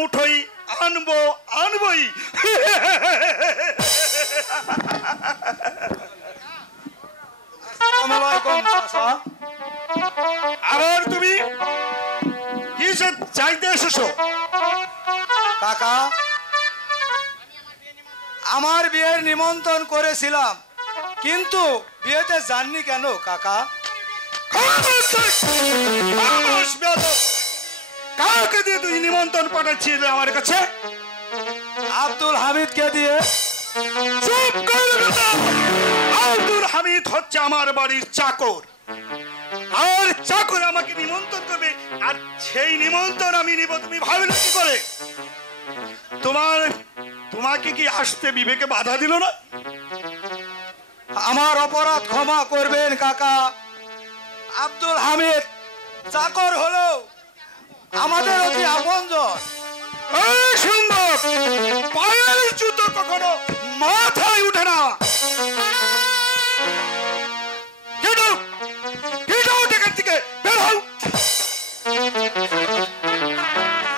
মুঠোই আনবো আনবই। আবার তুমি কিসব চাইতে এসেছো? কাকা, আমার বিয়ের নিমন্ত্রণ করেছিলাম, কিন্তু বিয়েতে যাননি কেন কাকা? কাউকে দিয়ে তুই নিমন্ত্রণ পাঠাচ্ছিস আমার কাছে? আব্দুল হামিদকে দিয়ে। চুপ কর বেটা! আব্দুল হামিদ হচ্ছে আমার বাড়ির চাকর, আর চাকর আমাকে নিমন্ত্রণ করবে, আর সেই নিমন্ত্রণ আমি নিব তুমি ভাবলে কি করে? তোমাকে কি আসতে বিবেকে বাধা দিল না? আমার অপরাধ ক্ষমা করবেন কাকা। আব্দুল হামিদ চাকর হলো আমাদের অতি আপনজন। সুন্দর পায়ের জুতো কখনো মাথায় উঠে না।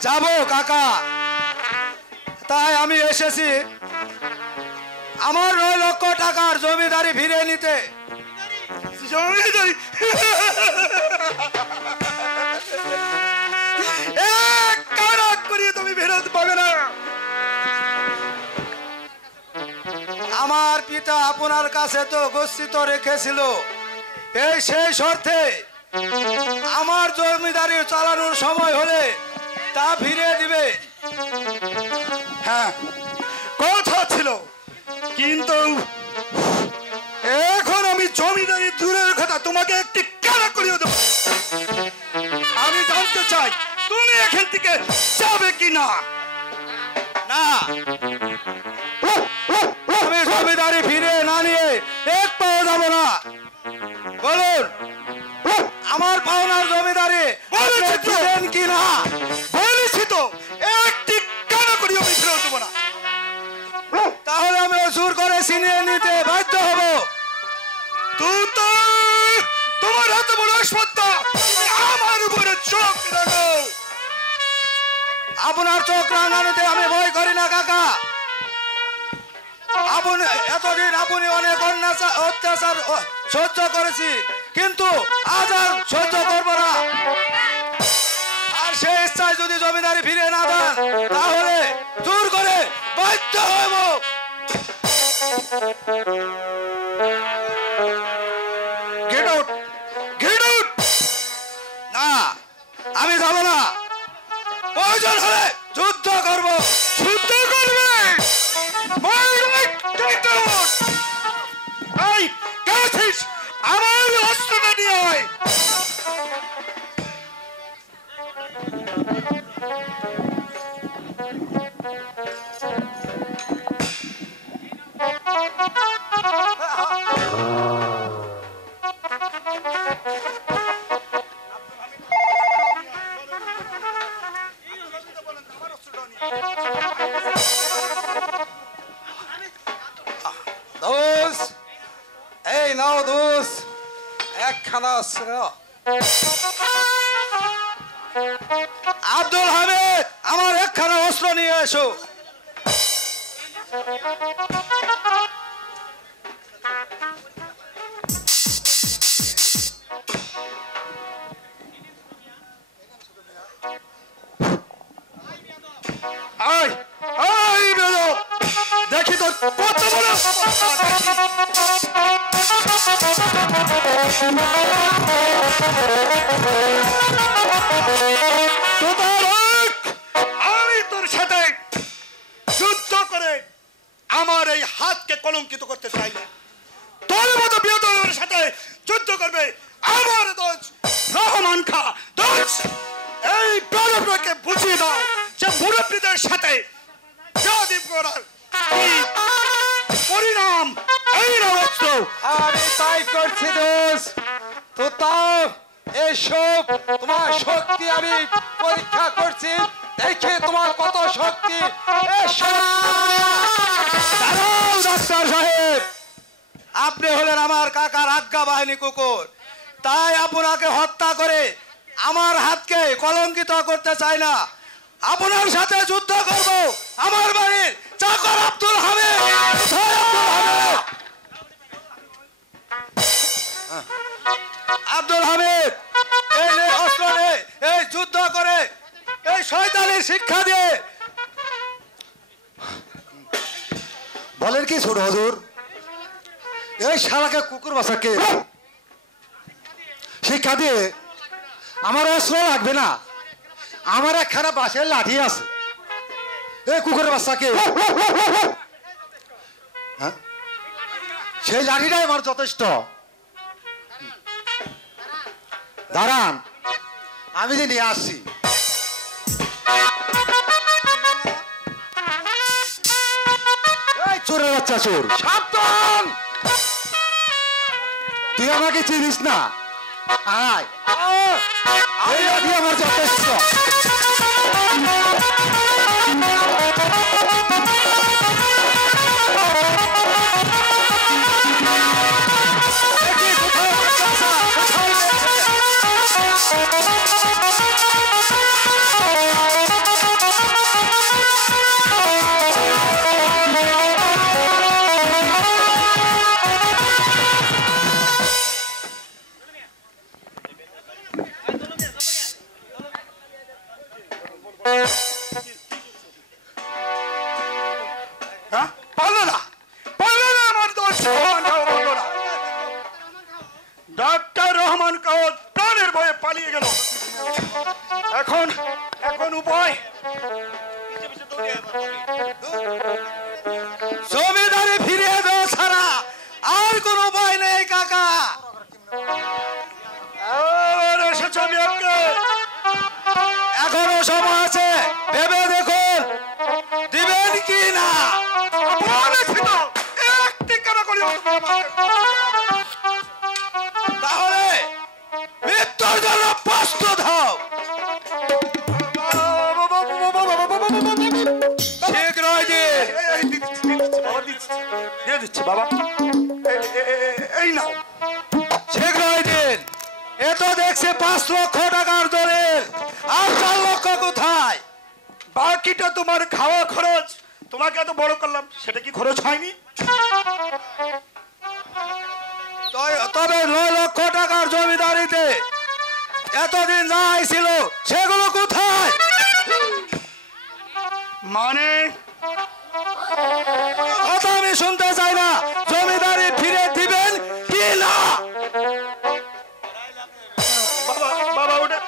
যাবো কাকা, তাই আমি এসেছি আমার 9 লক্ষ টাকার জমিদারি ফিরে নিতে। জমিদারি? তুমি ফেরত পাবে না। আমার পিতা আপনার কাছে তো গচ্ছিত রেখেছিল, এই সেই শর্তে আমার জমিদারি চালানোর সময় হলে তা ফিরে দিবে। হ্যাঁ, কথা ছিল, কিন্তু এখন আমি জমিদারি দূরের কথা তোমাকে একটি কারা করিয়ে দেব। আমি জানতে চাই তুমি এখান থেকে যাবে কি না? না, আমি জমিদারি ফিরে না নিয়ে এক পাও যাব না। বলুন, আমার পাওনার জমিদারি দেন কি না? বলেছি তো, একটি কারা করিয়ে আমি ফেরত দেবো না। তাহলে আমি জোর করে ছিনিয়ে নিতে বাধ্য হব। তোমার এত বড় আসপত্তা, আমার উপরে চোখ রাখো। আপনার চোখ রাঙানোতে আমি ভয় করি না কাকা। আপনি এতদিন আপনি অনেক অত্যাচার সহ্য করেছি, কিন্তু আজ আর সহ্য করব না। আর সেই ইচ্ছায় যদি জমিদারি ফিরে না দেন, তাহলে জোর করে বাধ্য হব। Get out, get out. না, আমি যাব না। প্রয়োজন হলে যুদ্ধ করব। যুদ্ধ করবে? এই গেছিস, আমার অস্ত্রটা নিয়ে হয়। দোষ, এই নাও দোষ, একখানা অস্ত্র। আব্দুল হামিদ, আমার একখানা অস্ত্র নিয়ে এসো। দেখি তোর কত বড়। আমি তোর সাথে যুদ্ধ করে আমার এই হাতকে কলঙ্কিত করতে চাই না। তোর মতো বিয়দলের সাথে যুদ্ধ করবে আমার দোষ রহমান খা। দোষ এই বড়কে বুঝিয়ে দাও যে মুরব্বীদের সাথে পরিণাম এই অবস্থ। আমি তাই করছি দোষ। তো তাও এসব তোমার শক্তি আমি পরীক্ষা করছি, দেখে তোমার কত শক্তি। ডাক্তার সাহেব, আপনি হলেন আমার কাকার আজ্ঞা বাহিনী কুকুর, তাই আপনাকে হত্যা করে আমার হাতকে কলঙ্কিত করতে চাই না। আপনার সাথে যুদ্ধ করব আমার বাড়ির চাকর আব্দুল হামিদ। কোথায় আব্দুল হামিদ? আব্দুল হামিদ, এই নে অস্ত্র নে, এই যুদ্ধ করে এই শয়তানের শিক্ষা দিয়ে। বলেন কি ছোট হুজুর, এই শালাকে কুকুর বাসাকে শিক্ষা দিয়ে আমার অস্ত্র লাগবে না, আমার একখানা বাঁশের লাঠি আছে। এই কুকুরের বাচ্চাকে হ্যাঁ, সেই লাঠিটাই আমার যথেষ্ট। দাঁড়ান, আমি যে নিয়ে আসছি। এই চোরের বাচ্চা চোর, সাবধান! তুই আমাকে চিনিস না, আয়। এই লাঠি আমার যথেষ্ট। হ্যাঁ? পারলো না, পারলো না, আমার দোষ রহমান খাও পারলো না। ডাক্তার রহমান খাও প্রাণের ভয়ে পালিয়ে গেল। এখন এখন উপায় জমিদারি ফিরিয়ে দেওয়া ছাড়া আর কোন উপায় নেই কাকা। আবার এসেছ বিয়াকে। এখনো সময় আছে, ভেবে দেখুন দিবেন কি না। বলেছি তো, একটি কেন করি তাহলে মৃত্যুর জন্য প্রস্তুত হও। শীঘ্রই দিন। দিয়ে দিচ্ছি বাবা, এই নাও। শীঘ্রই দিন। এ তো দেখছি 5 লক্ষ টাকার দলিল, আর 4 লক্ষ কোথায়? বাকিটা তোমার খাওয়া খরচ। তোমাকে এত বড় করলাম, সেটা কি খরচ হয়নি? তবে 9 লক্ষ টাকার জমিদারিতে এতদিন যা ছিল সেগুলো কোথায়? মানে কথা আমি শুনতে চাই না। জমিদারি ফিরে দিবেন কি না? বাবা, বাবা ওটা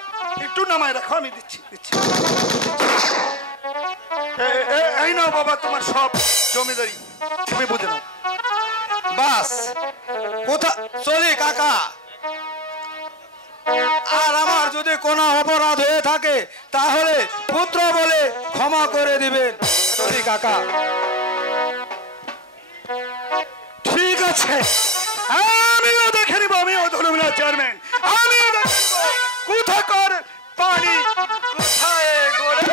একটু নামায় রাখো, আমি দিচ্ছি দিচ্ছি। এই নাও বাবা তোমার সব জমিদারি, তুমি বুঝে নাও। বাস কোথা চলি কাকা। আর আমার যদি কোনো অপরাধ হয়ে থাকে তাহলে পুত্র বলে ক্ষমা করে দিবেন। চলি কাকা। ঠিক আছে, আমিও দেখে নিব, আমিও ধরুন না চেয়ারম্যান, আমিও দেখে নিব কোথাকার পানি কোথায় গড়ে।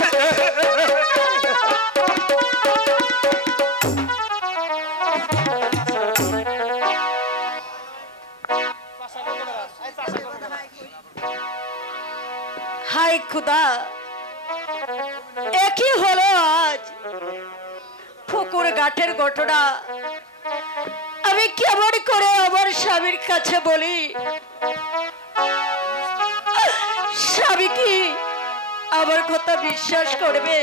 হাই খুদা, একই হলো আজ পুকুর ঘাটের ঘটনা। আমি কেমন করে আমার স্বামীর কাছে বলি? স্বামী কি আমার কথা বিশ্বাস করবে?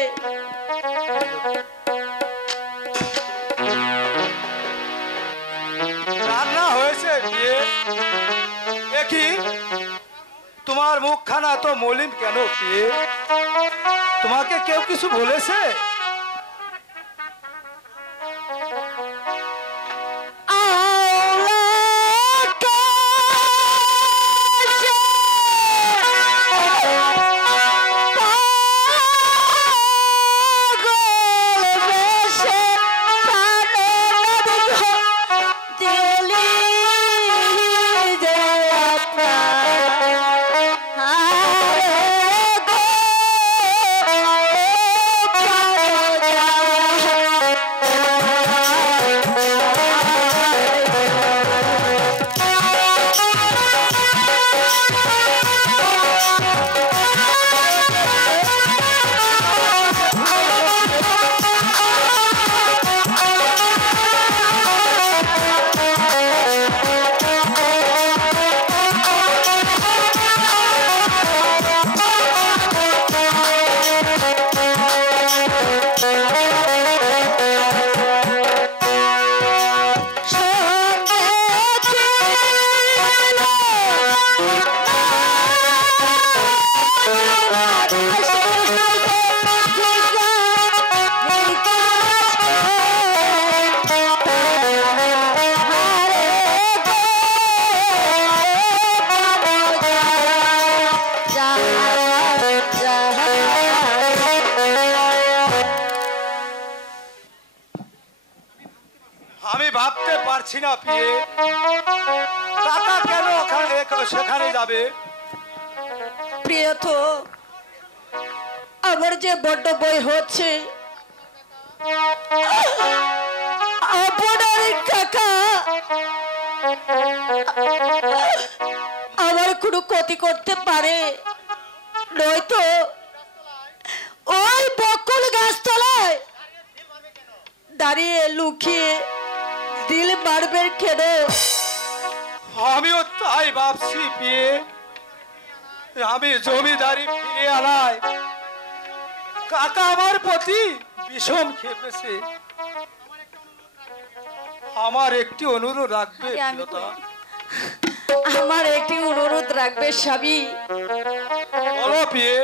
রান্না হয়েছে বিয়ে? একই তোমার মুখখানা তো মলিন কেন বিয়ে? তোমাকে কেউ কিছু বলেছে? পারছি না পিয়ে। কাকা কেন সেখানে যাবে? প্রিয় তো আমার যে বড্ড বই হচ্ছে, আপনার কাকা আমার কোনো ক্ষতি করতে পারে, নয়তো ওই বকুল গাছতলায় দাঁড়িয়ে লুকিয়ে দিল মারবে কেন? আমিও তাই ভাবছি পিয়ে। আমি জমিদারি ফিরে আনায় কাকা আমার প্রতি বিষম খেপেছে। আমার একটি অনুরোধ রাখবে প্রিয়তা? আমার একটি অনুরোধ রাখবে স্বামী। বলো পিয়ে।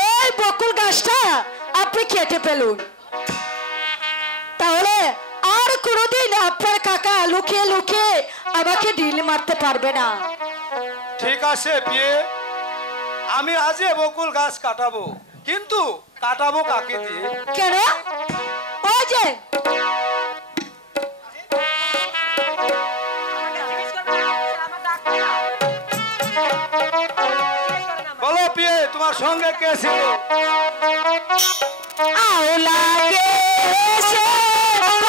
ওই বকুল গাছটা আপনি কেটে ফেলুন, তাহলে আর কোনোদিন আপনার কাকা লুকিয়ে লুকিয়ে আমাকে ঢিল মারতে পারবে না। ঠিক আছে পিয়ে, আমি আজই বকুল গাছ কাটাবো, কিন্তু কাটাবো কাকে দিয়ে? কেন? ওই যে বলো পিয়ে, তোমার সঙ্গে কে ছিল? আওলা গেছে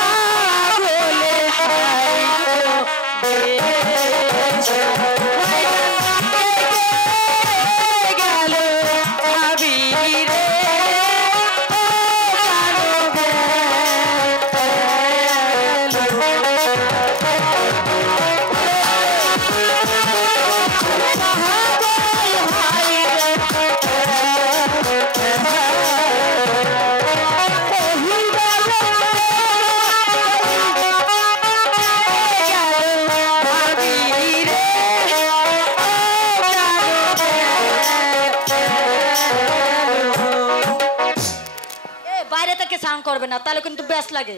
পাগলে হাইলো বেছে গেল আবিরে বাইরে থেকে সাউন্ড করবে না, তাহলে কিন্তু বেশ লাগে।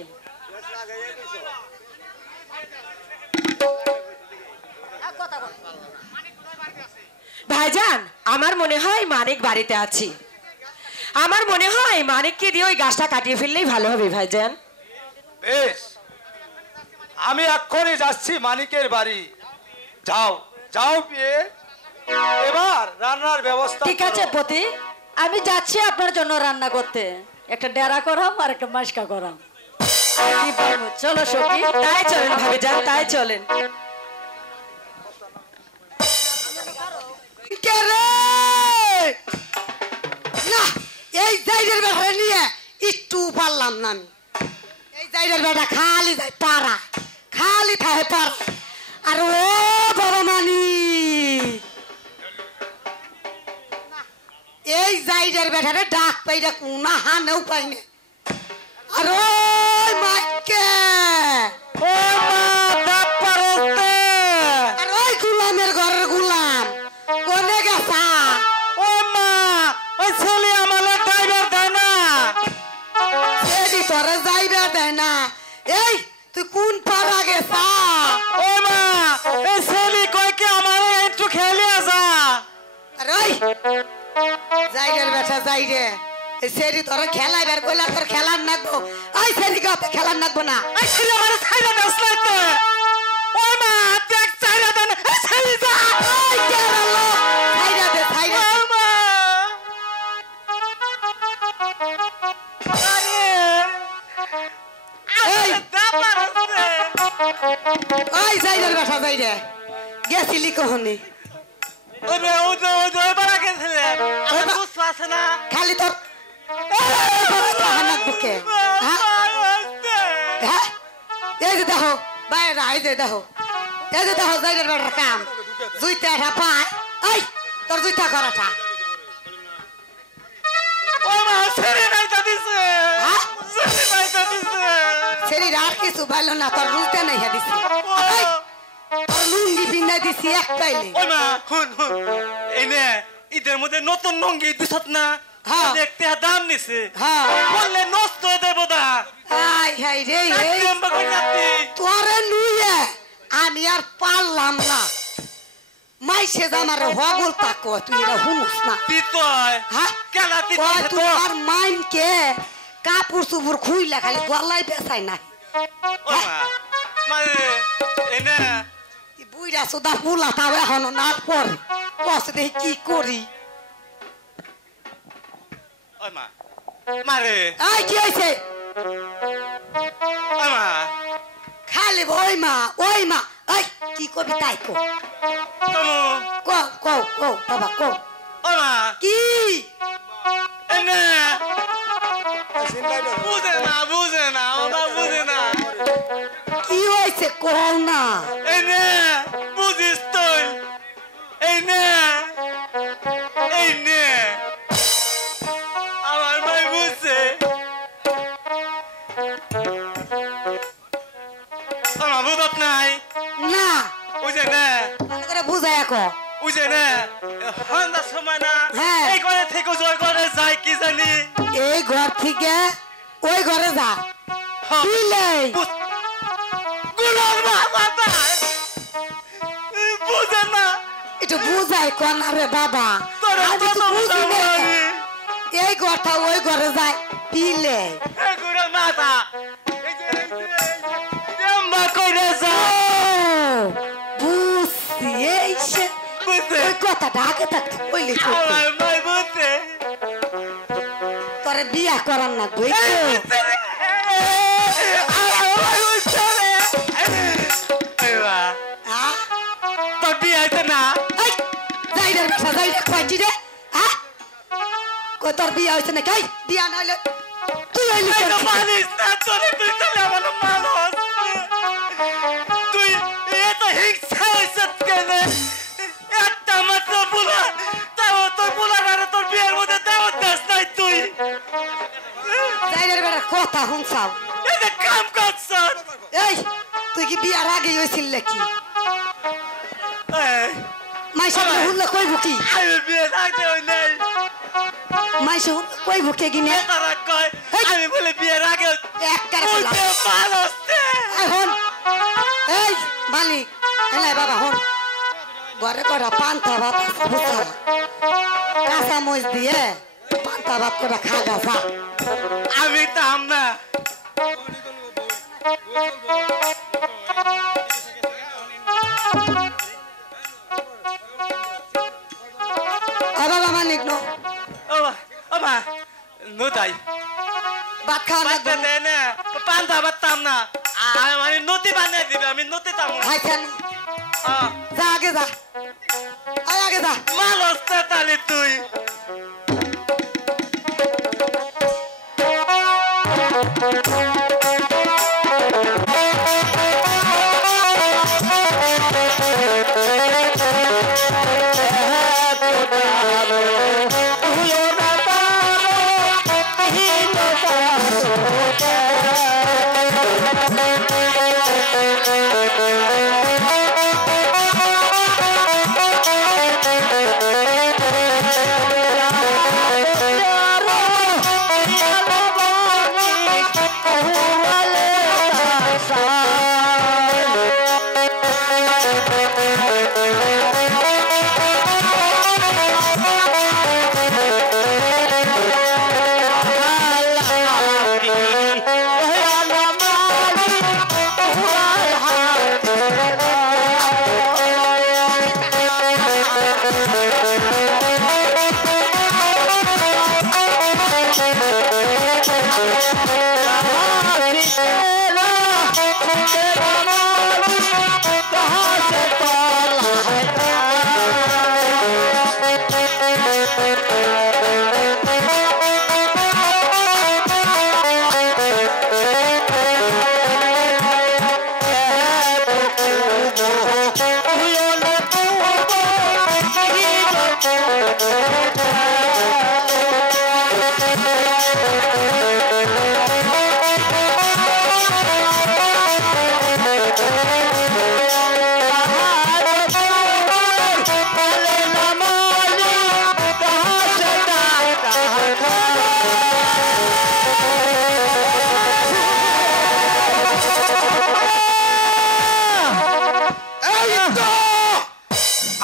ভাইজান, আমার মনে হয় মানিক বাড়িতে আছি। আমার মনে হয় মানিককে দিয়ে ওই গাছটা কাটিয়ে ফেললেই ভালো হবে ভাইজান। বেশ, আমি এক্ষুনি যাচ্ছি মানিকের বাড়ি। যাও যাও পিয়ে, এবার রান্নার ব্যবস্থা ঠিক আছে পতি, আমি যাচ্ছি আপনার জন্য রান্না করতে। একটা ডেরা করাম আর একটা মাসকা করাম। কি বলবো, চলো সখী। তাই চলেন ভাইজান, তাই চলেন। না, এই জায়গার ব্যাপারে নিয়ে একটু পারলাম না আমি। এই জায়গার ব্যাটা খালি যায় পাড়া, খালি থাকে পাড়া। আর ও বড় মানি, এই জায়গার ব্যাটারে ডাক পাইরা কোনা হানেও পাইনে। আর ওই মাইকে ও মা বাপ পারতে। আর ওই গুলামের ঘরের গুলাম কোনে গেছা? ও মা, ওই ছেলে আমালে ড্রাইভার দেয় না। সেদি তোরে যাইবে দেয় না। এই তুই কোন পাড়া গেছা? ও মা, এই ছেলে কয় কি আমারে একটু খেলে আসা। আর ওই যাইরের বেটা যাইরে, এই সেদি তোরে খেলাই বের কইলা তোর খেলার নাকবো। ওই সেদি কাপে খেলার নাকবো না। এই ছেলে আমারে ছাইরা দাস লাইতে। ও মা, দেখ ছাইরা দেন। এই ছেলে যা। ওই কেরা লোক ছাইরা দে ছাইরা। ও মা। আরে এই দা পারতে। ওই যাইরের বেটা যাইরে, গেছিলি কহনি? ওরে ও বাড়া গেছিলে। আমার বুঝতে আছে না। খালি তোর নাকবুকে হ্যাঁ। এই যে দেখো বাইরে, এই যে দেখো, এই যে দেখো যাইরের বেটার কাম। জুইতে আঠা পায়। এই তোর জুইতা করাটা ও মা, ছেলে নাইতা দিছে। হ্যাঁ? ছেলে নাইতা দিছে। শরীর আর কিছু ভালো না, তোর রুলতে নাই দিছি। তোর লুঙ্গি পিন্দাই দিছি এক পাইলে। ও মা, হুন এই নে, ঈদের মধ্যে নতুন লুঙ্গি দিছত না। হ্যাঁ। দেখতে দাম নিছে। হ্যাঁ। বললে নষ্ট হয়ে দেবো দা। আই হাই রে, এই তোরে নুয়ে আমি আর পারলাম না। মাইসে জামার হগল তাকো, তুই এটা হুনুস না। তিতয় হ্যাঁ? কেলা ওই তিতয় তো। তুই আর মাইনকে কাপড় চুপুর খুইলা খালি গলায় বেসাই না। ও মা, এনে এই বুইরা সুদা পুলা তাও এখনো না পড়ে বসে দেখি কি করি ওই মা মারে এই কি হয়েছে ওই মা খালি ওই মা এই কি করবি তাই কো তুমি কো বাবা কো ওই মা কি এনে বুঝে না ওটা বুঝে না কি হয়েছে কও না এনে বুঝিস তুই এনে আমার ভাই বুঝছে আমার বুঝত নাই না বুঝে না ভালো করে বুঝাই কো বুঝে না হন্দা সময় না হ্যাঁ। এই ঘরে থেকে জয় করে যায় কি জানি এই ঘর থেকে ওই ঘরে যা দিলে গুলার বাবা বুঝে না একটু বুঝাই কো না রে বাবা তোর আমি তো বুঝি না আমি এই ঘরটা ওই ঘরে যায় দিলে গুড়া মাথা এম্বা কইরে যা বুঝছি এই সে বুঝে ওই কথাটা আগে থাকতে কইলে কি হতো? আমার ভাই বুঝে তোরে বিয়া করার না গই তোর বিয়ে হইতে না যাইডার বেটা যাইডা কইছি রে হ্যাঁ কই তোর বিয়া হইছে না কাই বিয়া না হইলে তুই হইলি তুই তো কেন? পারিস না তোরে তুই তো আমার মানুষ তুই এত হিংসা হয়েছে কেন একটা মাত্র বুলা তাও তোর বুলার আরে তোর বিয়ের মধ্যে দাওয়াত দাস নাই তুই যাইডার বেটা কথা হুনছাও এটা কাম করছ এই তুই কি বিয়ার আগে হইছিল নাকি মাইসা হুনলে কইব কি আমি বিয়ে থাকতে হই নাই মাইসা হুনলে কইব কে গিনে তারা কয় আমি বলে বিয়ের আগে এক কারে বলা উঠে ভালোস্তে এই হন এই মালিক এলাই বাবা হন ঘরে করা পান্তা ভাত আছে বুঝছা কাঁচা মরিচ দিয়ে পান্তা ভাত করে খাগা যা আমি তাম না বাবা মালিক নো ওবা নতাই ভাত খাওয়া বাচ্চা লাগবে দেয় না পান্তা বাত্তাম না আমি নতি বানিয়ে দিবে আমি নতি তাম খাইছেন যা আগে যা আয় আগে যা মালস্তে তালি তুই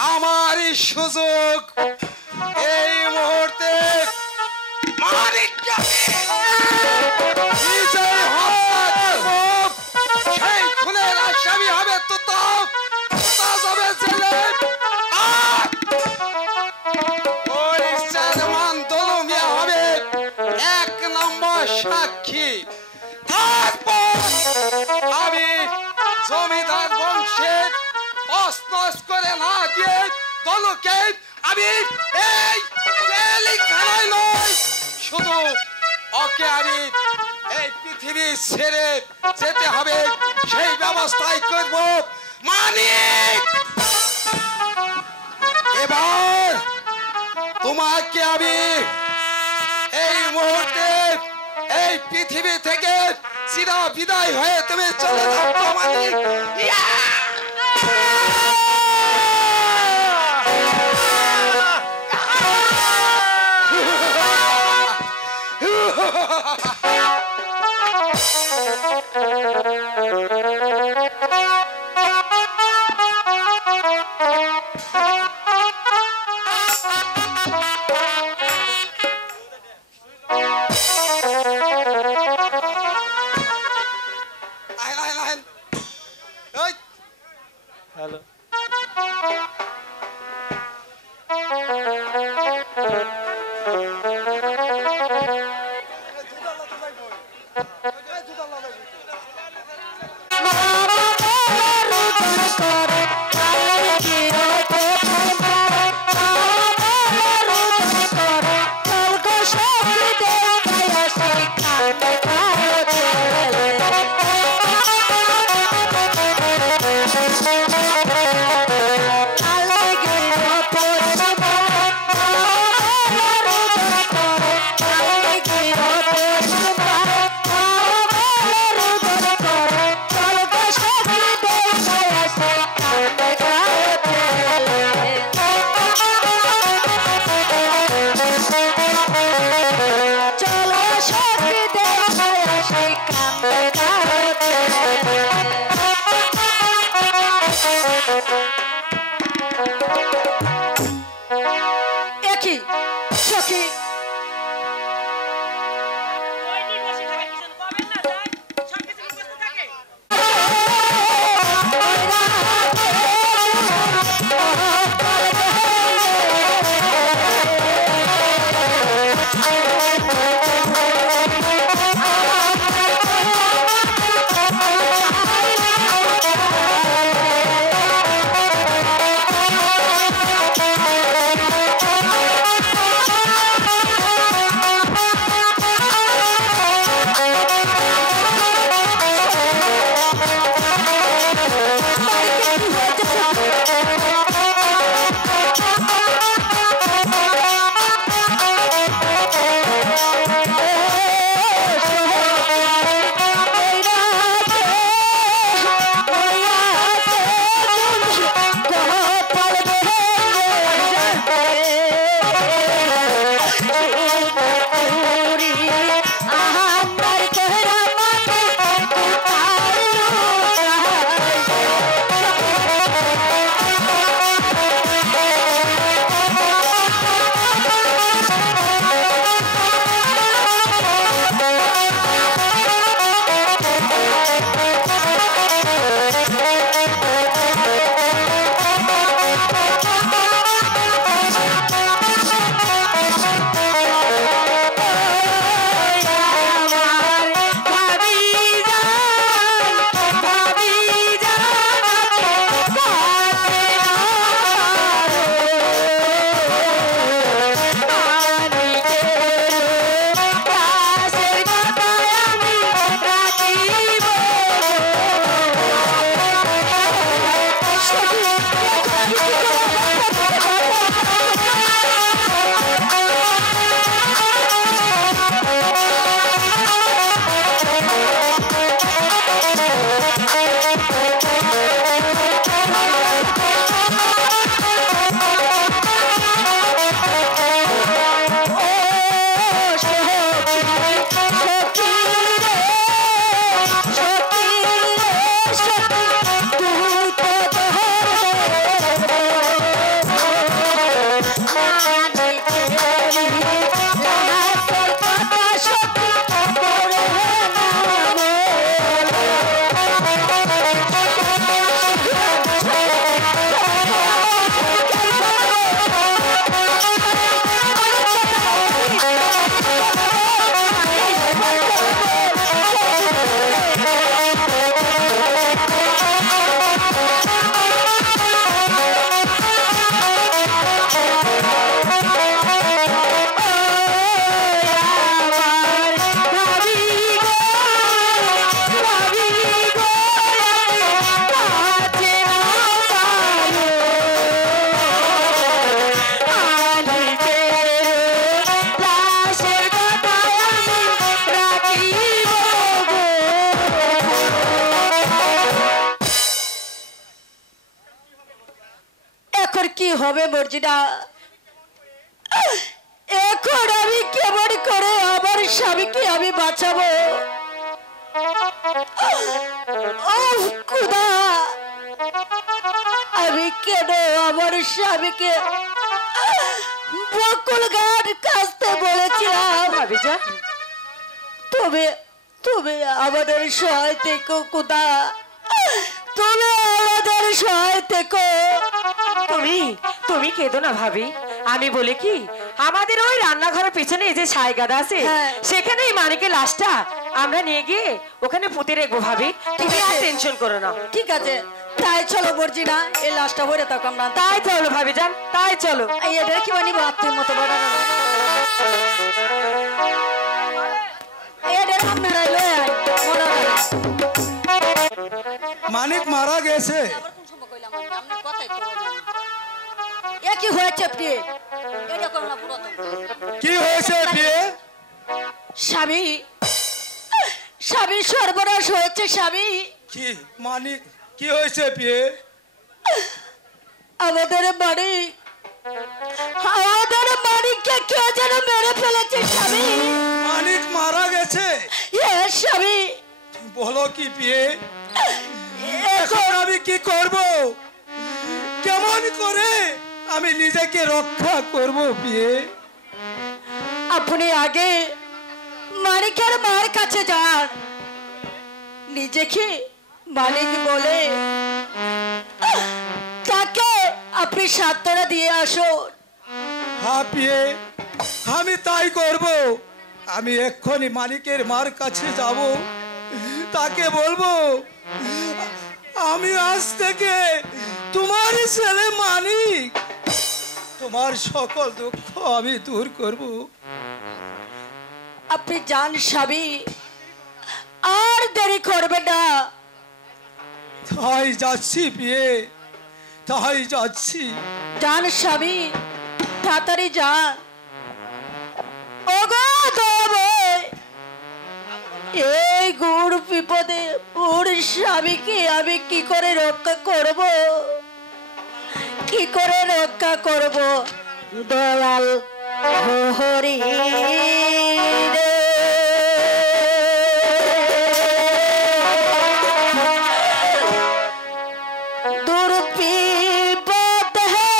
আমারই সুযোগ এই মুহূর্তে মানিককে বিজয় হত্যা করব। সেই খুনের আসামি হবে তো তার জমিদার বংশের তছনছ করে না দিয়ে দলকে আমি এই জেলখানায় নয়, শুধু ওকে আমি এই পৃথিবী ছেড়ে যেতে হবে সেই ব্যবস্থাই করব। মানিক, এবার তোমাকে আমি এই মুহূর্তে এই পৃথিবী থেকে চিরা বিদায় হয়ে তুমি চলে যাও মানিক। Thank you. এখন কি হবে মর্জিনা? এখন আমি কেমন করে আমার স্বামীকে আমি বাঁচাবো? ওহ খোদা, আমি কেন আমার স্বামীকে বকুল গান কাঁচতে বলেছিলাম? ভাবিজান, তুমি তুমি আমাদের সহায় থেকো খোদা, তুমি আমাদের সহায় থেকো। তুমি তুমি কেঁদো না ভাবি। আমি বলি কি, আমাদের ওই রান্নাঘরের পিছনে এই যে ছাই গাদা আছে, হ্যাঁ। সেখানে এই মানিকের লাশটা আমরা নিয়ে গিয়ে ওখানে পুঁতে রাখবো ভাবি। তুমি আর টেনশন করো না। ঠিক আছে, তাই চলো মর্জিনা, এই লাশটা ভরে থাকো আমরা। তাই চলো ভাবি যান, তাই চলো। এই এটা কি বানিব আত্মীয় মতো বানানো? এটা আপনারা লয়ে আয়, মনে হয়। মানিক মারা গেছে। আবার কোন সময় কইলাম আমি? আপনার কথাই তো বললাম। এ কি হয়েছে প্রিয়ে? এটা করো না পুরো তো। কি হয়েছে বিয়ে? স্বামী, স্বামী সর্বনাশ হয়েছে স্বামী। কি মানিক কি হয়েছে বিয়ে? আমাদের মানিককে কে যেন মেরে ফেলেছে স্বামী। মানিক মারা গেছে? স্বামী, বলো কি বিয়ে? এখন আমি কি করব? কেমন করে আমি নিজেকে রক্ষা করব বিয়ে? আপনি আগে মানিকের মার কাছে যান, নিজেকে মালিক বলে তাকে আপনি সান্ত্বনা দিয়ে আসুন। হ্যাঁ বিয়ে, আমি তাই করব। আমি এক্ষুনি মানিকের মার কাছে যাব, তাকে বলবো আমি আজ থেকে তোমার ছেলে মানিক, তোমার সকল দুঃখ আমি দূর করব। আপনি যান স্বামী, আর দেরি করবেন না। তাই যাচ্ছি বিয়ে, তাই যাচ্ছি। যান স্বামী, তাড়াতাড়ি যান। ওগো দয়াময়, এই গুড় বিপদে ওর স্বামীকে আমি কি করে রক্ষা করব? কি করে রক্ষা করব? দয়াল হরি রে। দুর্বিপদ হে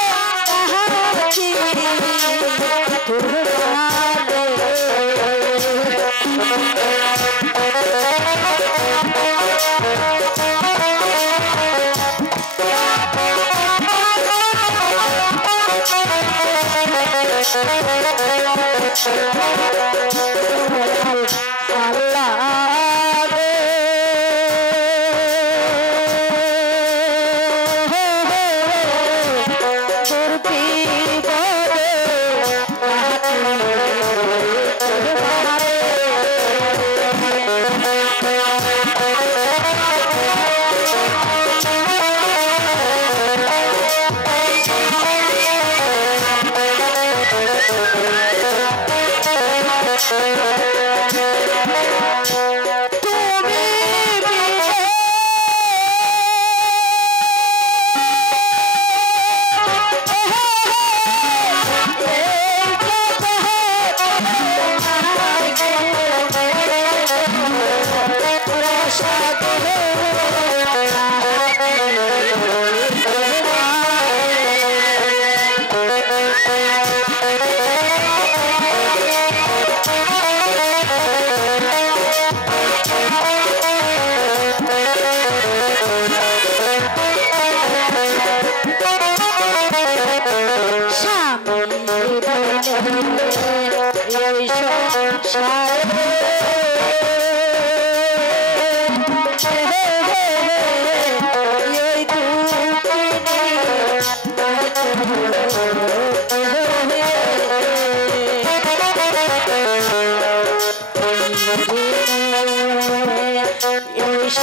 তাহাকি তুরবারে।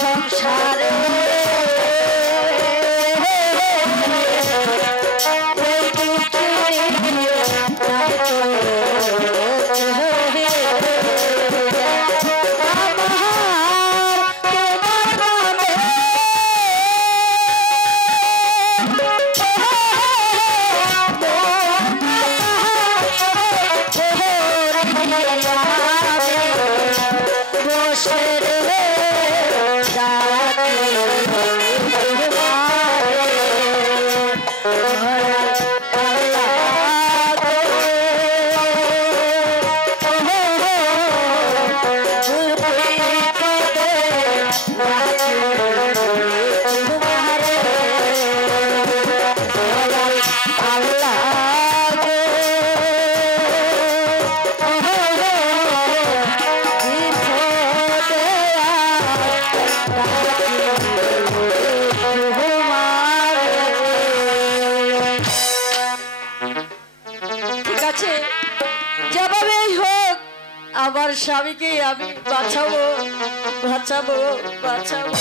সংসারে আমার স্বামীকে আমি বাঁচাবো বাঁচাবো বাঁচাবো